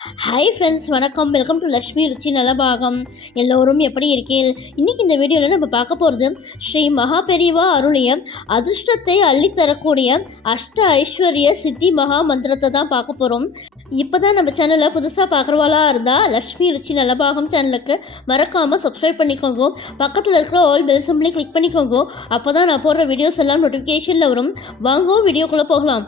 Hi friends, வணக்கம். Welcome to Lakshmi ருச்சி நலபாகம். எல்லோரும் எப்படி இருக்கீங்க? இன்றைக்கி இந்த வீடியோவில் நம்ம பார்க்க போகிறது ஸ்ரீ மகா பெரிவா அருளிய அதிர்ஷ்டத்தை அள்ளித்தரக்கூடிய அஷ்ட ஐஸ்வர்ய சித்தி மகா மந்திரத்தை தான் பார்க்க போகிறோம். இப்போ தான் நம்ம சேனலை புதுசாக பார்க்குறவாளா இருந்தால் லக்ஷ்மி ருச்சி நலபாகம் சேனலுக்கு மறக்காமல் சப்ஸ்கிரைப் பண்ணிக்கோங்க. பக்கத்தில் இருக்கிற ஆல் பெல் சிம்பிளை கிளிக் பண்ணிக்கோங்க. அப்போ தான் நான் போடுற வீடியோஸ் எல்லாம் நோட்டிஃபிகேஷனில் வரும். வாங்க வீடியோக்குள்ளே போகலாம்.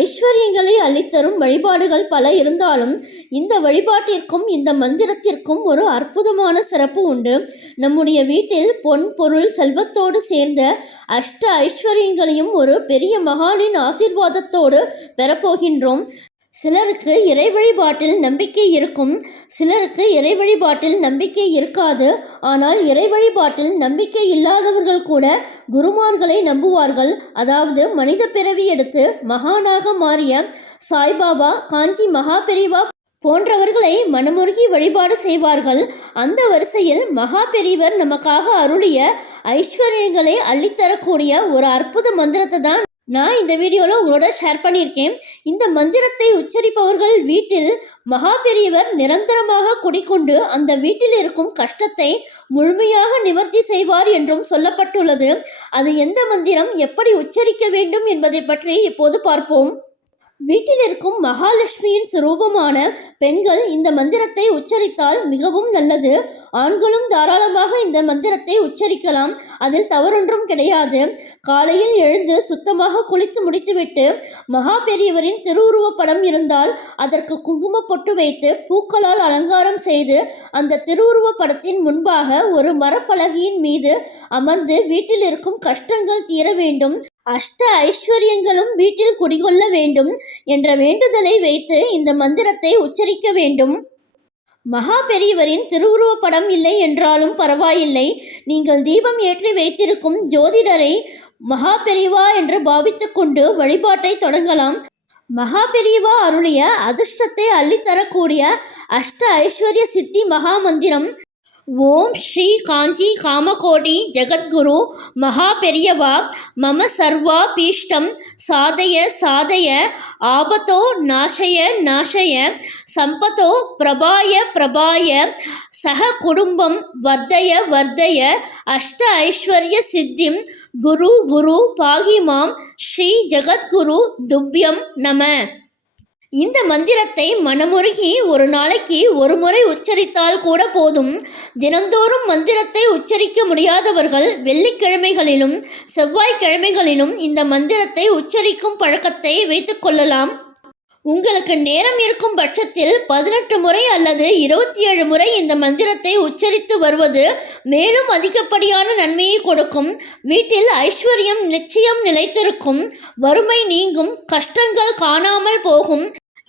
ஐஸ்வர்யங்களை அள்ளித்தரும் வழிபாடுகள் பல இருந்தாலும் இந்த வழிபாட்டிற்கும் இந்த மந்திரத்திற்கும் ஒரு அற்புதமான சிறப்பு உண்டு. நம்முடைய வீட்டில் பொன் பொருள் செல்வத்தோடு சேர்ந்த அஷ்ட ஐஸ்வர்யங்களையும் ஒரு பெரிய மகானின் ஆசீர்வாதத்தோடு பெறப்போகின்றோம். சிலருக்கு இறை வழிபாட்டில் நம்பிக்கை இருக்கும், சிலருக்கு இறை வழிபாட்டில் நம்பிக்கை இருக்காது. ஆனால் இறை வழிபாட்டில் நம்பிக்கை இல்லாதவர்கள் கூட குருமார்களை நம்புவார்கள். அதாவது மனித பிறவி எடுத்து மகானாக மாறிய சாய்பாபா, காஞ்சி மகா பெரிவா போன்றவர்களை மனமுருகி வழிபாடு செய்வார்கள். அந்த வரிசையில் மகா பெரியவர் நமக்காக அருளிய ஐஸ்வர்யங்களை அள்ளித்தரக்கூடிய ஒரு அற்புத மந்திரத்தை தான் நான் இந்த வீடியோவில் உங்களோட ஷேர் பண்ணியிருக்கேன். இந்த மந்திரத்தை உச்சரிப்பவர்கள் வீட்டில் மகா பெரியவர் நிரந்தரமாக குடிக்கொண்டு அந்த வீட்டில் இருக்கும் கஷ்டத்தை முழுமையாக நிவர்த்தி செய்வார் என்றும் சொல்லப்பட்டுள்ளது. அது எந்த மந்திரம், எப்படி உச்சரிக்க வேண்டும் என்பதை பற்றி இப்போது பார்ப்போம். வீட்டில் இருக்கும் மகாலட்சுமியின் சுரூபமான பெண்கள் இந்த மந்திரத்தை உச்சரித்தால் மிகவும் நல்லது. ஆண்களும் தாராளமாக இந்த மந்திரத்தை உச்சரிக்கலாம், அதில் தவறொன்றும் கிடையாது. காலையில் எழுந்து சுத்தமாக குளித்து முடித்துவிட்டு மகா பெரியவரின் திருவுருவப் படம் இருந்தால் அதற்கு குங்கும பொட்டு வைத்து பூக்களால் அலங்காரம் செய்து அந்த திருவுருவப் படத்தின் முன்பாக ஒரு மரப்பலகையின் மீது அமர்ந்து வீட்டில் இருக்கும் கஷ்டங்கள் தீர வேண்டும், அஷ்ட ஐஸ்வர்யங்களும் வீட்டில் குடிகொள்ள வேண்டும் என்ற வேண்டுதலை வைத்து இந்த மந்திரத்தை உச்சரிக்க வேண்டும். மகா பெரியவரின் திருவுருவப் படம் இல்லை என்றாலும் பரவாயில்லை. நீங்கள் தீபம் ஏற்றி வைத்திருக்கும் ஜோதிடரை மகா பெரியவா என்று பாவித்து கொண்டு வழிபாட்டை தொடங்கலாம். மகா பெரியவா அருளிய அதிர்ஷ்டத்தை அள்ளித்தரக்கூடிய அஷ்ட ஐஸ்வர்ய சித்தி மகா மந்திரம். ஓம் ஸ்ரீ காஞ்சி காமகோடி ஜெகத்குரு மகா பெரியவா மம சர்வா பீஷ்டம் சாதய சாதய ஆபத்தோ நாசய நாசய சம்பதோ பிரபாய பிரபாய சக குடும்பம் வர்தய வர்தய அஷ்ட ஐஸ்வர்ய சித்திம் குரு குரு பாகிமாம் ஸ்ரீ ஜெகத்குரு துப்யம் நம. இந்த மந்திரத்தை மனமுருகி ஒரு நாளைக்கு ஒரு முறை உச்சரித்தால் கூட போதும். தினந்தோறும் மந்திரத்தை உச்சரிக்க முடியாதவர்கள் வெள்ளிக்கிழமைகளிலும் செவ்வாய்க்கிழமைகளிலும் இந்த மந்திரத்தை உச்சரிக்கும் பழக்கத்தை வைத்துக் கொள்ளலாம். உங்களுக்கு நேரம் இருக்கும் பட்சத்தில் 18 முறை அல்லது 27 முறை இந்த மந்திரத்தை உச்சரித்து வருவது மேலும் அதிகப்படியான நன்மையை கொடுக்கும். வீட்டில் ஐஸ்வர்யம் நிச்சயம் நிலைத்திருக்கும், வறுமை நீங்கும், கஷ்டங்கள் காணாமல் போகும்.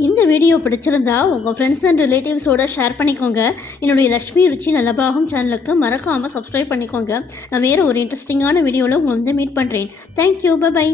இந்த வீடியோ பிடிச்சிருந்தா உங்கள் ஃப்ரெண்ட்ஸ் அண்ட் ரிலேட்டிவ்ஸோடு ஷேர் பண்ணிக்கோங்க. என்னுடைய லக்ஷ்மி ருச்சி நலபாகம் சேனலுக்கு மறக்காமல் சப்ஸ்கிரைப் பண்ணிக்கோங்க. நான் வேறு ஒரு இன்ட்ரெஸ்டிங்கான வீடியோவில் உங்களை மீட் பண்ணுறேன். Thank you, by.